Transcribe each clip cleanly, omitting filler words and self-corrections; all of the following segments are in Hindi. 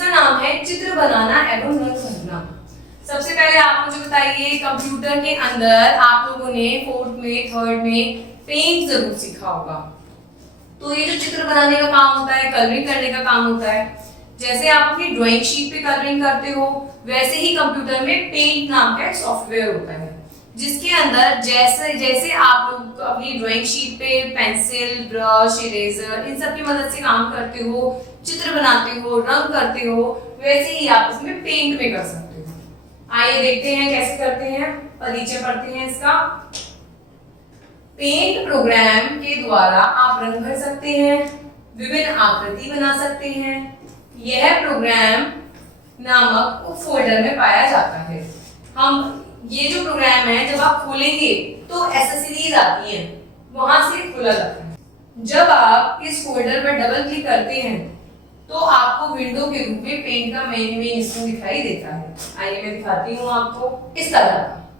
जिसका नाम है चित्र बनाना एवं रंग भरना। सबसे पहले आप मुझे बताइए, कंप्यूटर के अंदर आप लोगों ने 4th में 3rd में पेंट जरूर सीखा होगा। तो ये जो चित्र बनाने का काम होता है, कलरिंग करने का काम होता है, जैसे आप अपनी ड्राइंग शीट पे कलरिंग करते हो वैसे ही कंप्यूटर में पेंट नाम का एक सॉफ्टवेयर होता है, जिसके अंदर जैसे जैसे आप लोग अपनी ड्राइंग शीट पे पेंसिल, ब्रश, इरेजर इन सब की मदद से काम करते हो, चित्र बनाते हो, रंग करते हो, वैसे ही आप इसमें पेंट में कर सकते हो। आइए देखते हैं कैसे करते हैं, परिचय पढ़ते हैं इसका। पेंट प्रोग्राम के द्वारा आप रंग भर सकते हैं, विभिन्न आकृति बना सकते हैं। यह प्रोग्राम नामक उप फोल्डर में पाया जाता है। ये जो प्रोग्राम है जब आप खोलेंगे तो एसेसरीज आती हैं, वहां से खोला जाता है। जब आप इस फोल्डर पर डबल क्लिक करते हैं तो आपको विंडो के रूप में पेंट का मेन स्क्रीन दिखाई देता है। आइए मैं दिखाती हूँ आपको। इस तरह का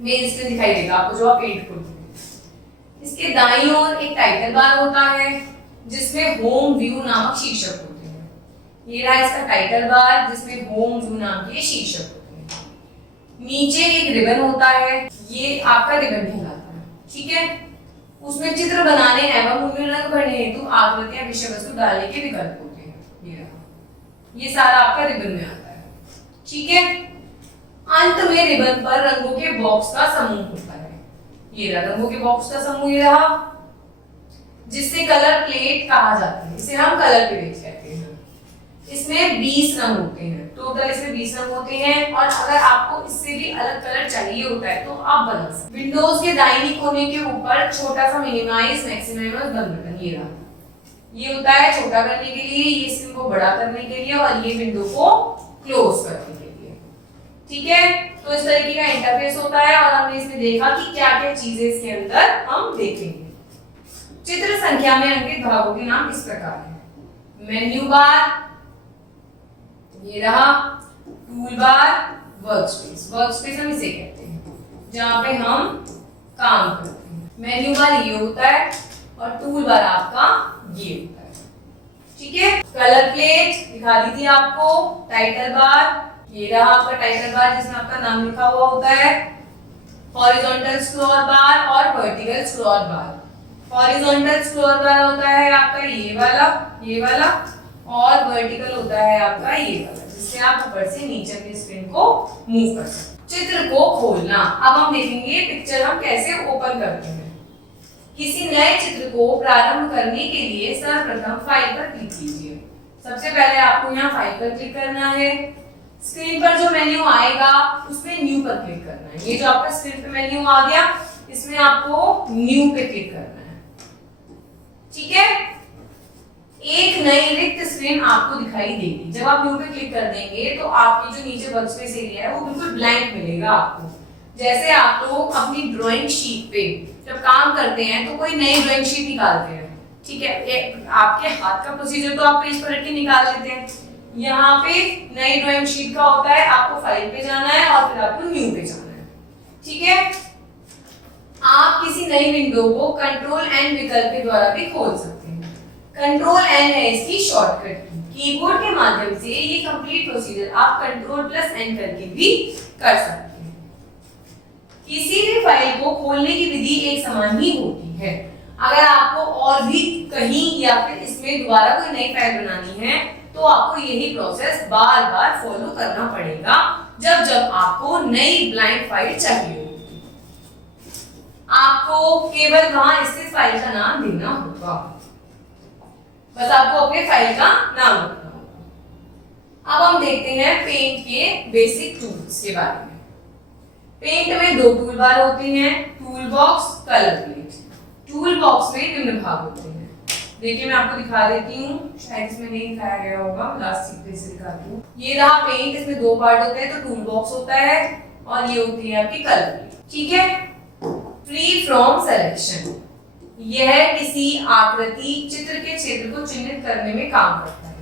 मेन स्क्रीन दिखाई देगा आपको जो आप पेंट खोलते हैं। इसके दाईं ओर एक टाइटल बार होता है जिसमें होम व्यू नामक शीर्षक होते हैं। ये रहा इसका टाइटल बार जिसमें होम व्यू नाम के शीर्षक होते हैं। नीचे एक रिबन होता है, ये आपका रिबन कहलाता है, ठीक है। उसमें चित्र बनाने एवं उनमें रंग भरने हेतु आकृतियां, विषय वस्तु डालने के विकल्प होते हैं। ये सारा आपका रिबन में आता है, ठीक है। अंत में रिबन पर रंगों के बॉक्स का समूह होता है। ये रहा रंगों के बॉक्स का समूह, ये रहा, जिससे कलर प्लेट कहा जाता है। इसे हम कलर प्लेट कहते हैं। इसमें 20 रंग होते हैं, टोटल इसमें 20 रंग होते हैं। और अगर आपको इससे भी अलग कलर चाहिए होता है तो आप बना सकते हैं। विंडोज के दाहिनी कोने के ऊपर छोटा सा मिनिमाइज, मैक्सिमाइज, बंद बटन ये रहा। ये होता है छोटा करने के लिए, ये स्क्रीन को बड़ा करने के लिए, और ये विंडो को क्लोज करने के लिए, ठीक है। तो इस तरीके का इंटरफेस होता है और हमने इसमें देखा कि क्या-क्या चीजें इसके अंदर हम देखेंगे। चित्र संख्या में अंकित भागों के नाम इस प्रकार हैं। मेन्यू बार, ये रहा, टूल बार, वर्कस्पेस। वर्कस्पेस हम इसे कहते हैं जहां पे हम काम करते हैं। मेन्यू बार ये होता है और टूल बार आपका ये होता है, ठीक है। कलर प्लेट दिखा दी थी आपको। टाइटल बार, ये रहा आपका टाइटल बार जिसमें आपका नाम लिखा हुआ होता है। हॉरिजॉन्टल स्क्रॉल बार और वर्टिकल स्क्रॉल बार। हॉरिजॉन्टल स्क्रॉल बार होता है आपका ये वाला, और वर्टिकल होता है आपका ये वाला, जिससे आप ऊपर से नीचे अपनी स्क्रीन को मूव कर सकते हैं। चित्र को खोलना, अब हम देखेंगे पिक्चर हम कैसे ओपन करते हैं। किसी नए चित्र को प्रारंभ करने के लिए सर्वप्रथम फाइल पर क्लिक कीजिए। सबसे पहले आपको यहाँ फाइल पर क्लिक करना है। स्क्रीन पर जो मेन्यू आएगा उसमें न्यू पर क्लिक करना है। ये जो आपका स्क्रीन पे मेन्यू आ गया, इसमें आपको न्यू पे क्लिक करना है, ठीक है। एक नई रिक्त स्क्रीन आपको दिखाई देगी। जब आप न्यू पे क्लिक कर देंगे तो आपकी जो नीचे वर्कस्पेस एरिया है वो बिल्कुल ब्लैंक मिलेगा आपको। जैसे आप लोग अपनी ड्राइंग शीट पे जब काम करते हैं तो कोई नई ड्राइंग शीट निकालते हैं, ठीक है। आपके हाथ का प्रोसीजर तो आप पेज पर रख के निकाल लेते हैं। यहाँ पे नई ड्राइंग शीट का होता है, आपको फाइल पे जाना है और फिर आपको न्यू पे जाना है, ठीक है। आप किसी नई विंडो को कंट्रोल एन विकल्प के द्वारा भी खोल सकते हैं। कंट्रोल एन है इसकी शॉर्टकट की। कीबोर्ड के माध्यम से ये कंप्लीट प्रोसीजर आप कंट्रोल प्लस एन करके भी कर सकते हैं। किसी भी फाइल को खोलने की विधि एक समान ही होती है। अगर आपको और भी कहीं या फिर इसमें दोबारा कोई नई फाइल बनानी है तो आपको यही प्रोसेस बार बार फॉलो करना पड़ेगा जब जब आपको नई ब्लैंक फाइल चाहिए होगी। आपको केवल वहां स्थित फाइल का नाम देना होगा, बस आपको अपने फाइल का नाम रखना होगा। अब हम देखते हैं पेंट के बेसिक टूल्स के बारे में। पेंट में 2 टूल बार होते हैं, tool box, colour plate. Tool box में निम्न भाग होते हैं। देखिए मैं आपको दिखा देती हूँ, शायद इसमें नहीं दिखाया गया होगा, लास्ट सीक्वेंस से दिखाती हूँ। ये रहा पेंट, इसमें 2 पार्ट होते हैं, तो टूल बॉक्स होता है और ये होती है आपकी कलर प्लेट, ठीक है। फ्री फ्रॉम सिलेक्शन, यह किसी आकृति चित्र के क्षेत्र को चिन्हित करने में काम करता है।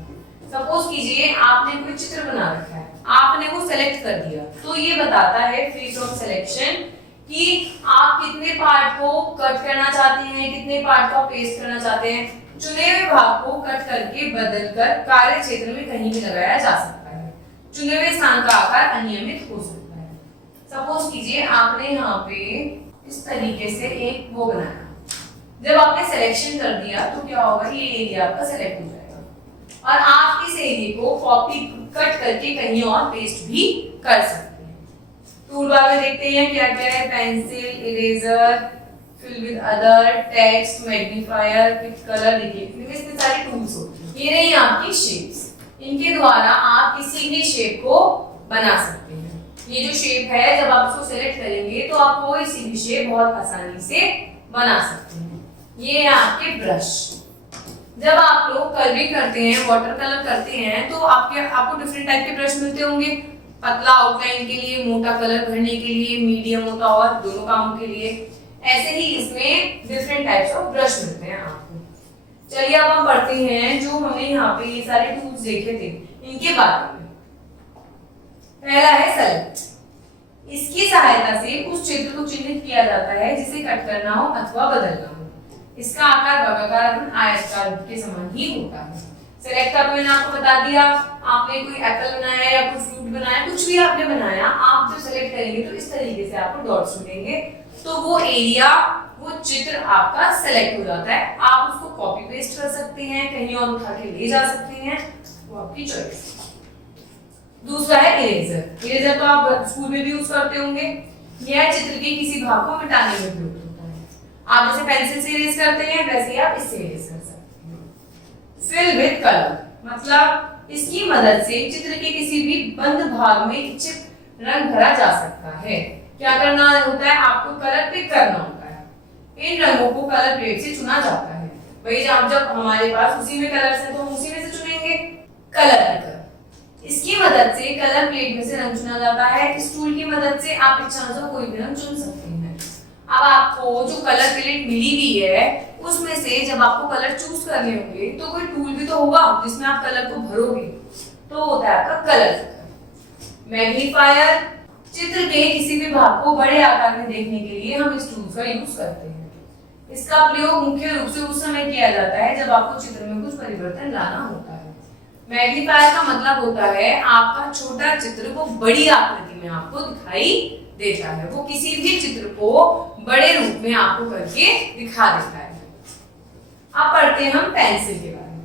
सपोज कीजिए आपने कोई चित्र बना रखा है, आपने वो सेलेक्ट कर दिया, तो ये बताता है फ्री फ्रॉम सिलेक्शन कि आप कितने पार्ट को कट करना चाहते हैं, कितने पार्ट को पेस्ट करना चाहते हैं। चुने हुए भाग को कट करके बदलकर कार्य क्षेत्र में कहीं भी लगाया जा सकता है। चुने हुए स्थान का आकार अनियमित हो सकता है। सपोज कीजिए आपने यहाँ पे इस तरीके से एक वो बनाया, जब आपने सिलेक्शन कर दिया तो क्या होगा, ये एरिया आपका सिलेक्ट हो जाएगा और आप इस एरिया को कॉपी कट करके कहीं और पेस्ट भी कर सकते हैं। टूल बार में देखते हैं क्या क्या है, pencil, eraser, fill with other, text, magnifier, pick colour, देखिए इतने सारे टूल्स होते हैं। ये रही आपकी शेप्स, इनके द्वारा आप किसी भी शेप को बना सकते हैं। ये जो शेप है जब आप इसको सेलेक्ट करेंगे तो आप कोई सी भी शेप बहुत आसानी से बना सकते हैं। ये है आपके ब्रश। जब आप लोग कलरिंग करते हैं, वाटर कलर करते हैं तो आपको डिफरेंट टाइप के ब्रश मिलते होंगे, पतला आउटलाइन के लिए, मोटा कलर भरने के लिए, मीडियम होता और दोनों कामों के लिए। ऐसे ही इसमें डिफरेंट टाइप्स ऑफ ब्रश मिलते हैं आपको। चलिए अब हम पढ़ते हैं जो हमने यहाँ पे ये सारे टूल्स देखे थे इनके बारे में। पहला है सेलेक्ट। इसकी सहायता से उस क्षेत्र को चिन्हित किया जाता है जिसे कट करना हो अथवा बदलना हो। इसका आकार वर्गाकार आयताकार के समान ही होता है। सेलेक्ट का तो मैंने आपको बता दिया, आपने कोई एप्पल बनाया या कोई फ्रूट बनाया, कुछ भी आपने बनाया, आप जब सेलेक्ट करेंगे तो इस तरीके से आपको डॉट्स मिलेंगे, तो वो एरिया, वो चित्र आपका सेलेक्ट हो जाता है। आप उसको कॉपी पेस्ट कर सकते हैं, कहीं और उठा के ले जा सकते हैं, वो आपकी चॉइस। दूसरा है इरेजर। इरेजर तो आप स्कूल में भी यूज करते होंगे। यह चित्र के किसी भाग को मिटाने में उपयोग होता है। आप जैसे पेंसिल से इरेज करते हैं वैसे आप इससे इरेज कर सकते हैं। फिल विद कलर मतलब इसकी मदद से चित्र के किसी भी बंद भाग में इच्छित रंग भरा जा सकता है। क्या करना होता है, आपको कलर पिक करना होता है। इन रंगों को कलर प्लेट से चुना जाता है। वही जब हमारे पास उसी में कलर्स हैं तो हम उसी में से चुनेंगे कलर पिकर। इसकी मदद से कलर प्लेट में से रंग चुना जाता है। इस टूल की मदद से आप इच्छानुसार कोई भी रंग चुन सकते हैं। अब आपको जो कलर प्लेट मिली हुई है उसमें से जब आपको कलर चूज करने होंगे तो कोई टूल भी तो होगा जिसमें आप कलर को भरोगे, तो होता है आपका कलर पिकर। मैग्नीफायर चित्र के किसी भी भाग को बड़े आकार में देखने के लिए हम इस टूल का यूज करते हैं। इसका प्रयोग मुख्य रूप से उस समय किया जाता है जब आपको चित्र में कुछ परिवर्तन लाना होता है। मैग्नीफायर का मतलब होता है आपका छोटा चित्र को बड़ी आकृति में आपको दिखाई देता है। वो किसी भी चित्र को बड़े रूप में आपको करके दिखा देता है। अब पढ़ते हैं हम पेंसिल के बारे में।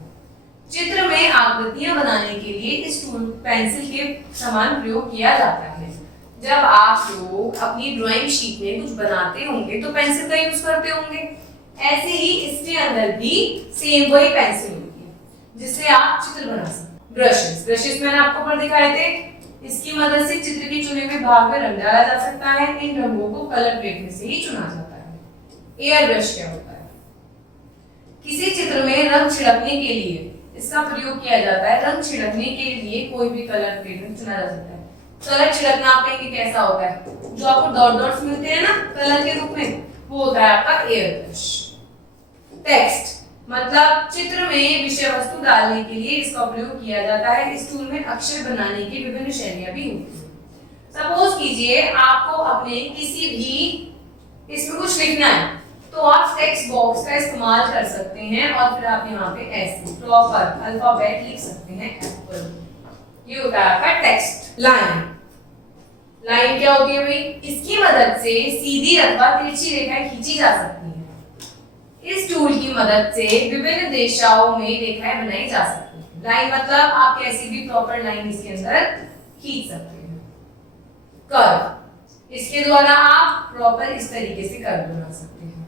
चित्र में आकृतियां बनाने के लिए इस टूल पेंसिल के समान प्रयोग किया जाता है। जब आप लोग अपनी ड्राइंग शीट में कुछ बनाते होंगे तो पेंसिल का यूज करते होंगे। ऐसे ही इसके अंदर भी सेम वही पेंसिल होगी जिससे आप चित्र बना सकते। ब्रशेस मैंने आपको ऊपर दिखाए थे। इसकी मदद से चित्र के चुने हुए भाग में रंग डाला जा सकता है। इन रंगों को कलर प्लेट में से ही चुना जाता है। एयर ब्रश क्या होता है, किसी चित्र में रंग छिड़कने के लिए इसका प्रयोग किया जाता है। रंग छिड़कने के लिए कोई भी कलर प्लेट में चुना जा सकता है। कलर छिड़कना आप कहेंगे कैसा होता है, जो आपको डॉट डॉट्स मिलते हैं ना कलर के रूप में, वो होता है आपका एयर ब्रश। टेक्स्ट मतलब चित्र में विषय वस्तु डालने के लिए इसका प्रयोग किया जाता है। इस टूल में अक्षर बनाने की विभिन्न शैलियां भी होती हैं। सपोज कीजिए आपको अपने किसी भी इसमें कुछ लिखना है तो आप टेक्स्ट बॉक्स का इस्तेमाल कर सकते हैं और फिर आप यहाँ पे ऐसे प्रॉपर अल्फाबेट लिख सकते हैं एप्पल। ये होता है आपका टेक्स्ट। लाइन क्या होती है भाई, इसकी मदद से सीधी अथवा तिरछी रेखाएं खींची जा सकती है। इस टूल की मदद से विभिन्न दिशाओं में रेखाएं बनाई जा सकती हैं। लाइन मतलब आप कैसी भी प्रॉपर लाइन इसके अंदर खींच सकते हैं। कर्व इसके द्वारा आप प्रॉपर इस तरीके से कर्व बना सकते हैं।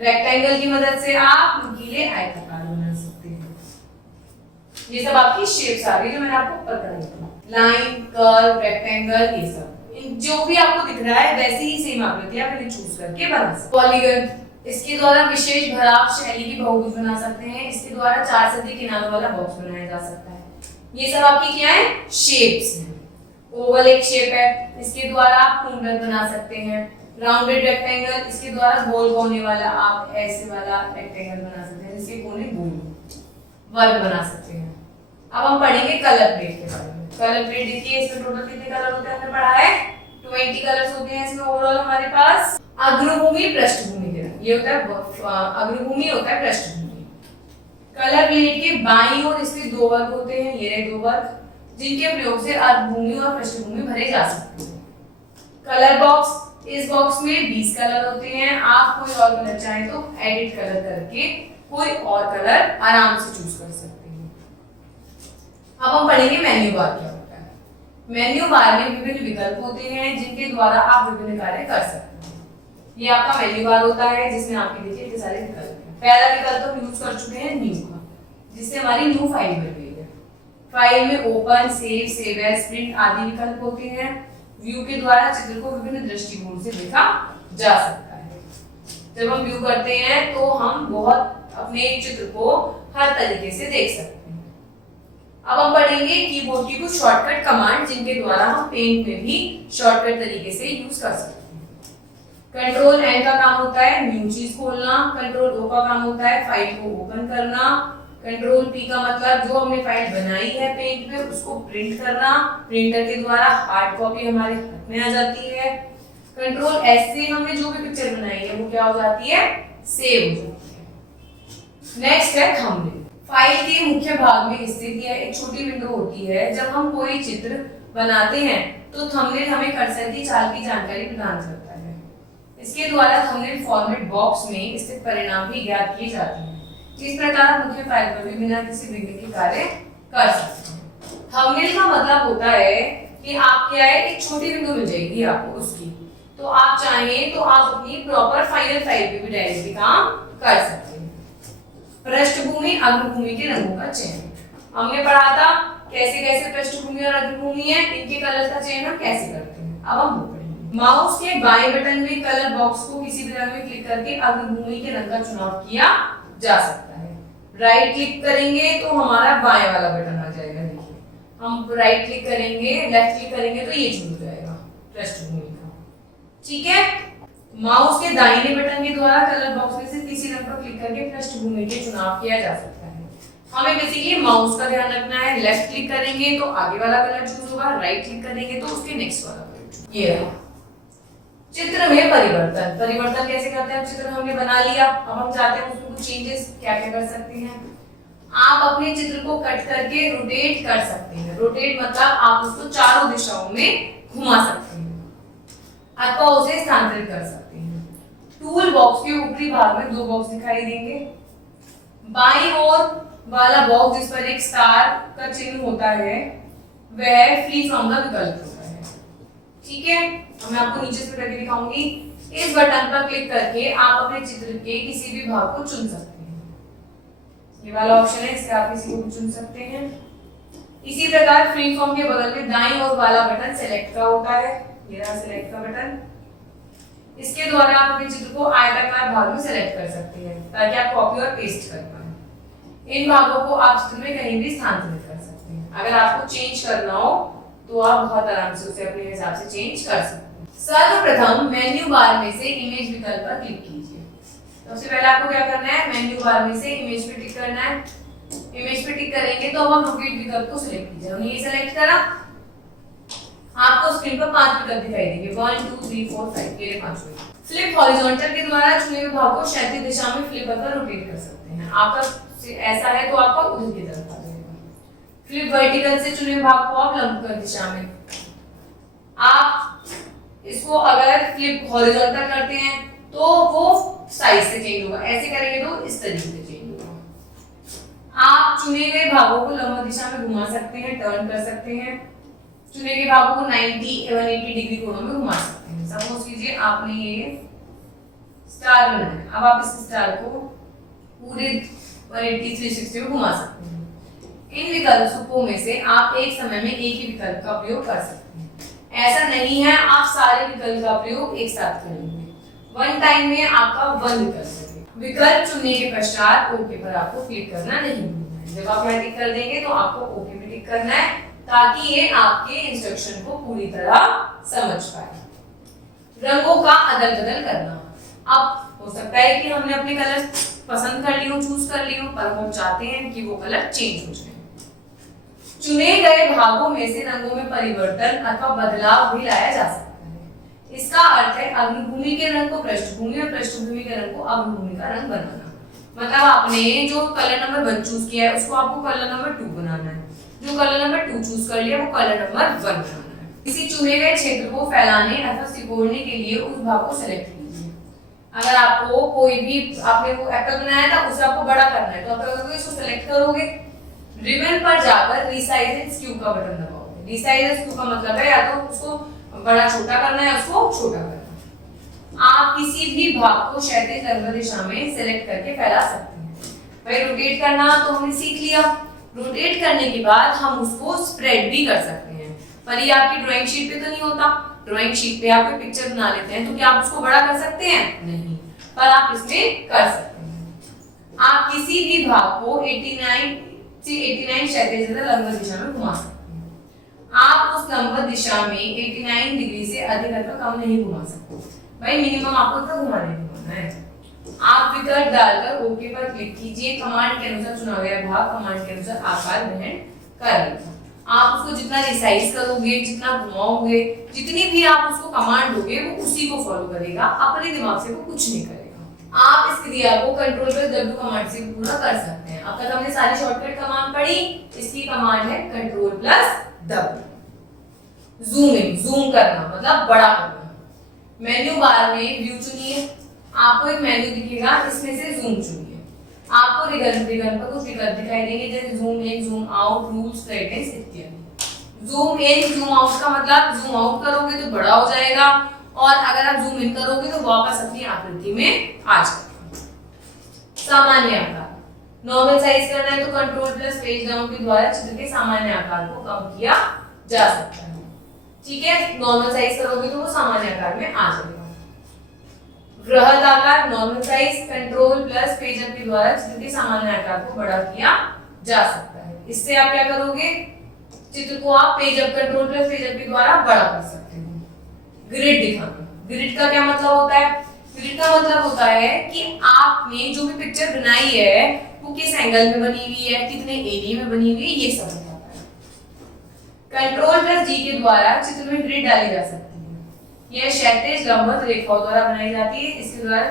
रेक्टेंगल की मदद से आप नुकीले आयताकार बना सकते हैं। ये सब आपकी शेप्स आ गई जो मैंने आपको ऊपर कराई थी। लाइन, कर्व, रेक्टेंगल, ये सब जो भी आपको दिख रहा है वैसी ही सेम आकृति आप इन्हें चूज करके बना सकते हैं। पॉलीगन इसके द्वारा विशेष भराव शैली की बहुभुज बना सकते हैं। इसके द्वारा 4 से अधिक किनारों वाला बॉक्स बनाया जा सकता है। ये सब आपकी क्या है, शेप्स हैं। ओवल एक शेप है, इसके द्वारा आप पूर्णवृत्त बना सकते हैं। राउंडेड रेक्टेंगल इसके द्वारा गोल कोने वाला आप ऐसे वाला रेक्टेंगल बना सकते हैं जिसके कोने गोल वर्ग बना सकते हैं। अब हम पढ़ेंगे कलर प्लेट के बारे में। कलर प्लेट देखिए इसमें टोटल कितने कलर होते हैं हमने पढ़ा है, 20 कलर्स होते हैं इसमें ओवरऑल हमारे पास। अग्रभूमि, पृष्ठभूमि, ये होता है अग्रभूमि, होता है पृष्ठभूमि। कलर प्लेट के बाईं ओर स्थित दो वर्ग होते हैं, ये रहे दो वर्ग, जिनके प्रयोग से अर्धभूमि और पृष्ठभूमि भरे जा सकते हैं। कलर बॉक्स, इस बॉक्स में 20 कलर होते हैं। आप कोई और कलर चाहे तो एडिट कलर करके कोई और कलर आराम से चूज कर सकते हैं। अब हम पढ़ेंगे मेन्यू बार क्या होता है। मेन्यू बार में विभिन्न विकल्प होते हैं जिनके द्वारा आप विभिन्न कार्य कर सकते हैं। ये आपका मेन्यू बार होता है जिसमें आपके देखिए इतने सारे विकल्प हैं। पहला विकल्प तो हम यूज कर चुके हैं न्यू का, जिससे हमारी न्यू फाइल बन गई है। फाइल में ओपन, सेव एज, प्रिंट आदि विकल्प होते हैं। व्यू के द्वारा चित्र को विभिन्न दृष्टिकोण से देखा जा सकता है। जब हम व्यू करते हैं तो हम बहुत अपने चित्र को हर तरीके से देख सकते हैं। अब हम पढ़ेंगे कीबोर्ड की कुछ शॉर्टकट कमांड जिनके द्वारा हम पेंट में भी शॉर्टकट तरीके से यूज कर सकते हैं। कंट्रोल एन का काम होता है न्यू चीज खोलना। कंट्रोल ओ का काम होता है फाइल को ओपन करना। कंट्रोल पी का मतलब जो हमने फाइल बनाई है पेंट में उसको प्रिंट करना। प्रिंटर के द्वारा हार्ड कॉपी हमारे हाथ में आ जाती है। कंट्रोल एस से हमने जो भी पिक्चर बनाई है वो क्या हो जाती है, सेव हो जाती है। नेक्स्ट है थंबनेल। फाइल के मुख्य भाग में स्थित यह एक छोटी विंडो होती है। जब हम कोई चित्र बनाते हैं तो थंबनेल हमें कर्सर की चाल की जानकारी प्रदान करता है। इसके द्वारा थंबनेल फॉर्मेट बॉक्स में स्थित परिणाम भी ज्ञात किए जाते हैं। इस प्रकार मुख्य फाइल पर भी बिना किसी विघ्न के कार्य कर सकते हैं। थंबनेल का मतलब होता है कि आप क्या है, एक छोटी विंडो मिल जाएगी आपको उसकी, तो आप चाहें तो आप अपनी प्रॉपर फाइनल फाइल पे भी डायरेक्टली काम कर सकते हैं। पृष्ठभूमि अग्रभूमि के रंगों का चयन हमने पढ़ा था, कैसे कैसे पृष्ठभूमि और अग्रभूमि है, इनके कलर का चयन हम कैसे करते हैं। अब हम वो पढ़ेंगे। माउस के बाएं बटन में कलर बॉक्स को किसी भी रंग में क्लिक करके अग्रभूमि के रंग का चुनाव किया जा सकता है। राइट क्लिक करेंगे तो हमारा बाएं वाला बटन आ जाएगा। देखिए हम राइट क्लिक करेंगे, लेफ्ट क्लिक करेंगे तो ये चुन जाएगा पृष्ठभूमि का, ठीक है। माउस के दाहिने बटन के द्वारा कलर बॉक्स में से किसी रंग पर क्लिक करके पृष्ठभूमि के चुनाव किया जा सकता है। हमें बेसिकली माउस का ध्यान रखना है। लेफ्ट क्लिक करेंगे तो आगे वाला कलर चूज होगा, राइट क्लिक करेंगे तो उसके नेक्स्ट वाला कलर। ये रहा चित्र में परिवर्तन। परिवर्तन कैसे करते हैं, चित्र हमने बना लिया, अब हम चाहते हैं उसमें कुछ चेंजेस क्या क्या कर सकते हैं। आप अपने चित्र को कट करके रोटेट कर सकते हैं। रोटेट मतलब आप उसको चारों दिशाओं में घुमा सकते हैं अथवा उसे स्थानांतरित कर सकते हैं। टूल बॉक्स के ऊपरी भाग में दो बॉक्स दिखाई देंगे। बाईं ओर वाला बॉक्स जिस पर एक स्टार का चिन्ह होता है वह फ्री फ्रॉम का विकल्प होता है, ठीक है। मैं आपको नीचे से करके दिखाऊंगी। इस बटन पर क्लिक करके आप अपने चित्र के किसी भी भाग को चुन सकते हैं। ये वाला ऑप्शन है, इससे आप किसी को भी चुन सकते हैं। इसी प्रकार फ्री फॉर्म के बगल में दाईं ओर वाला बटन सेलेक्ट का होता है। ये रहा सेलेक्ट का बटन। इसके द्वारा आप अपने चित्र को आयताकार भाग में सेलेक्ट कर सकते हैं ताकि आप कॉपी और पेस्ट कर पाएं। इन भागों को आप चित्र में कहीं भी स्थानांतरित कर सकते हैं। अगर आपको चेंज करना हो तो आप बहुत आराम से उसे अपने हिसाब से चेंज कर सकते हैं। सर्वप्रथम मेन्यू बार में से इमेज विकल्प पर क्लिक कीजिए। सबसे पहले आपको क्या करना है, मेन्यू बार में से इमेज पे टिक करना है। इमेज पे टिक करेंगे तो हम रोटेट विकल्प को सिलेक्ट कीजिए। हमने ये सिलेक्ट करा, आपको स्क्रीन पर 5 विकल्प दिखाई देंगे, 1 2 3 4 5, ये 5 विकल्प। फ्लिप हॉरिजॉन्टल के द्वारा चुने हुए भाग को क्षैतिज दिशा में फ्लिप कर रोटेट कर सकते हैं। आपका ऐसा है तो आपका उधर की तरफ आ जाएगा। फ्लिप वर्टिकल से चुने हुए भाग को आप लंबवत दिशा में, आप इसको अगर फ्लिप हॉरिजॉन्टल करते हैं तो वो साइज से चेंज होगा, ऐसे करेंगे तो इस तरीके से चेंज होगा। आप चुने हुए भागों को लंबवत दिशा में घुमा सकते हैं, टर्न कर सकते हैं। चुने गए भागों को 90 180 डिग्री कोणों में घुमा सकते हैं। सपोज कीजिए आपने ये स्टार बनाया, अब आप इस स्टार को पूरे 180 360 में घुमा सकते हैं। इन विकल्पों में से आप एक समय में एक ही विकल्प का प्रयोग कर सकते हैं। ऐसा नहीं है आप सारे विकल्प का प्रयोग एक साथ करेंगे, वन टाइम में आपका वन विकल्प है। विकल्प चुनने के पश्चात ओके पर आपको क्लिक करना नहीं भूलना है। जब आप यहाँ टिक कर देंगे तो आपको ओके पे टिक करना है ताकि ये आपके इंस्ट्रक्शन को पूरी तरह समझ पाए। रंगों का अदल बदल करना, अब हो सकता है कि हमने अपने कलर पसंद कर लियो, चूज कर लियो, पर हम चाहते हैं कि वो कलर चेंज हो जाए। चुने गए भागों में से रंगों में परिवर्तन अथवा बदलाव भी लाया जा सकता है। इसका अर्थ है अग्रभूमि के रंग को पृष्ठभूमि और पृष्ठभूमि के रंग को अग्रभूमि का रंग बनाना। मतलब आपने जो कलर नंबर 1 चूज किया है उसको आपको कलर नंबर 2 बनाना है, जो कलर नंबर 2 चूज कर लिया वो कलर नंबर 1 बनाना है। किसी चुने गए क्षेत्र को फैलाने अथवा सिकोड़ने के लिए उस भाग को सेलेक्ट कीजिए। अगर आपको कोई भी आपने वो एप्पल बनाया था उसे आपको बड़ा करना है तो आप क्या करोगे, इसको सेलेक्ट करोगे, रिबन पर जाकर रीसाइज एंड स्क्यू का बटन दबाओगे। रीसाइज एंड स्क्यू का मतलब है या तो उसको बड़ा छोटा करना है, उसको छोटा करना। आप किसी भी भाग को क्षैतिज लंबवत दिशा में सेलेक्ट करके फैला सकते हैं। भाई रोटेट करना तो हमने सीख लिया, रोटेट करने के बाद हम उसको स्प्रेड भी कर सकते हैं, पर ये आपकी ड्राइंग शीट पे तो नहीं होता। ड्राइंग शीट पे आप कोई पिक्चर बना लेते हैं तो क्या आप उसको बड़ा कर सकते हैं? नहीं, पर आप इसमें कर सकते हैं। आप किसी भी भाग को 89 से 89 क्षैतिज तथा लंबवत दिशा में घुमा सकते हैं। आप उस लंबवत दिशा में 89 डिग्री से अधिक अथवा कम नहीं घुमा सकते। भाई मिनिमम आपको इतना घुमाना है। आप विकल्प डालकर ओके पर क्लिक कीजिए। कमांड के अनुसार चुना गया भाग कमांड के अनुसार आकार ग्रहण कर लेगा। आप उसको जितना रिसाइज करोगे, जितना घुमाओगे, जितनी भी आप उसको कमांड दोगे वो उसी को फॉलो करेगा, अपने दिमाग से वो कुछ नहीं करेगा। आप इस क्रिया को कंट्रोल प्लस W कमांड से पूरा कर सकते हैं। अब तक हमने सारी शॉर्टकट कमांड पढ़ी, इसकी कमांड है control plus W। Zoom in, zoom करना मतलब बड़ा करना। मेन्यू बार में व्यू चुनिए, आपको एक मेन्यू दिखेगा, इसमें से जूम चुनिए। आपको विकल्प पर कुछ विकल्प दिखाई देंगे जैसे zoom in, zoom out, rules, guidance इत्यादि। जूम इन, जूम आउट का मतलब जूम आउट करोगे तो बड़ा हो जाएगा और अगर आप जूम इन करोगे तो वापस अपनी आकृति में आ जाएगा। सामान्य आकार, नॉर्मल साइज करना है तो कंट्रोल प्लस पेज डाउन के द्वारा चित्र के सामान्य आकार को कम किया जा सकता है। ठीक है, नॉर्मल साइज करोगे तो वो सामान्य आकार में आ जाएगा। वृहद आकार, normal size, control plus page up के द्वारा चित्र के सामान्य आकार को बड़ा किया जा सकता है। इससे आप क्या करोगे, चित्र को आप page up, control plus page up के द्वारा बड़ा कर सकते हो। ग्रिड दिखाना, ग्रिड का क्या मतलब होता है? ग्रिड का मतलब होता है कि आपने जो भी पिक्चर बनाई है वो किस एंगल में बनी हुई है, कितने एरिया में बनी हुई है, ये सब बताता है। कंट्रोल प्लस G के द्वारा चित्र में ग्रिड डाली जा सकती है। यह क्षैतिज लंबवत रेखाओं द्वारा बनाई जाती है। इसके द्वारा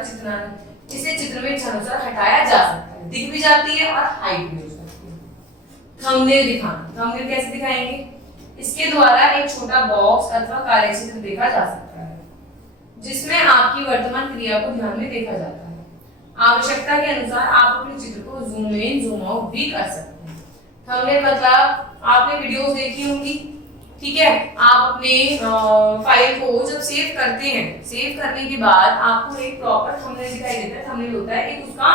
इसे चित्र में इच्छानुसार हटाया जा सकता है, दिख भी जाती है और हाइड भी हो जाती है। थंबनेल दिखाना, थंबनेल कैसे दिखाएंगे? इसके द्वारा एक छोटा बॉक्स अथवा कार्यचित्र देखा जा सकता है जिसमें आपकी वर्तमान क्रिया को ध्यान में देखा जाता है। आवश्यकता के अनुसार आप अपने चित्र को जूम इन, जूम आउट भी कर सकते हैं। थंबनेल मतलब आपने वीडियोस देखी होंगी, ठीक है, आप अपने फाइल को जब सेव करते हैं, सेव करने के बाद आपको एक प्रॉपर थंबनेल दिखाई देता है। थंबनेल होता है एक उसका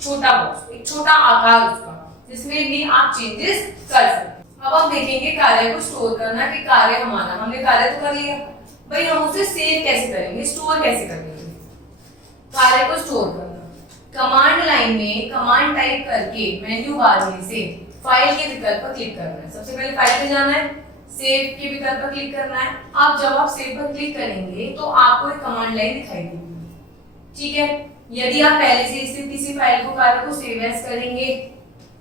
छोटा बॉक्स, एक छोटा आकार उसका, जिसमें भी आप चेंजेस कर सकते हैं। अब हम देखेंगे कार्य को स्टोर करना कि कार्य हमारा, हमने कार्य तो कर लिया, भाई हम उसे सेव कैसे करेंगे, स्टोर कैसे करेंगे? कार्य को स्टोर करना, कमांड लाइन में कमांड टाइप करके मेन्यू बार में से फाइल के विकल्प पर क्लिक करना है। सबसे पहले फाइल पे जाना है, सेव के विकल्प पर क्लिक करना है। अब जब आप सेव पर क्लिक करेंगे तो आपको एक कमांड लाइन दिखाई देगी, ठीक है। यदि आप पहले से इसे किसी फाइल को कार्य को सेव एज करेंगे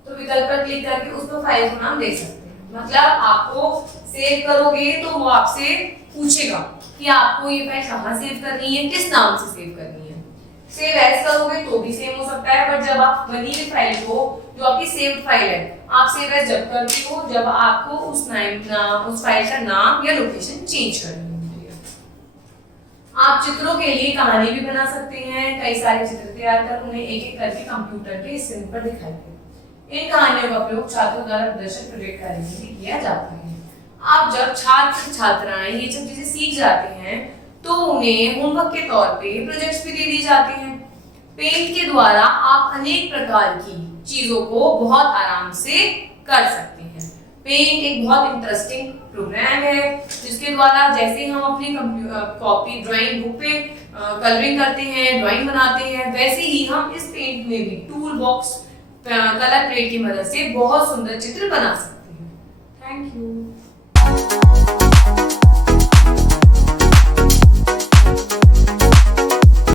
तो विकल्प पर क्लिक करके उस पर फाइल का नाम दे सकते हैं। मतलब आपको सेव करोगे तो वो आपसे पूछेगा कि आपको ये फाइल कहाँ सेव करनी है, किस नाम से सेव करनी है। सेव एज करोगे तो भी सेम हो सकता है, बट जब आप बनी हुई फाइल को, जो आपकी सेव्ड फाइल है, आप सेव एज जब करते हो जब आपको उस फाइल का नाम या लोकेशन चेंज करनी होती है। आप चित्रों के लिए कहानी भी बना सकते हैं, कई सारे चित्र तैयार कर उन्हें एक एक करके कंप्यूटर के स्क्रीन पर दिखाइए। इन कहानियों का प्रयोग छात्रों द्वारा प्रदर्शन प्रोजेक्ट कार्य में भी किया जाता है। आप जब छात्र छात्राएं ये सब चीजें सीख जाते हैं तो उन्हें होमवर्क के तौर पे प्रोजेक्ट्स भी दे दिए जाते हैं। पेंट के द्वारा आप अनेक प्रकार की चीजों को बहुत आराम से कर सकते हैं। पेंट एक बहुत इंटरेस्टिंग प्रोग्राम है जिसके द्वारा जैसे हम अपनी कॉपी ड्राइंग बुक पे कलरिंग करते हैं, ड्राइंग बनाते हैं, वैसे ही हम इस पेंट में भी टूल बॉक्स कलर प्लेट की मदद से बहुत सुंदर चित्र बना सकते हैं। Thank you.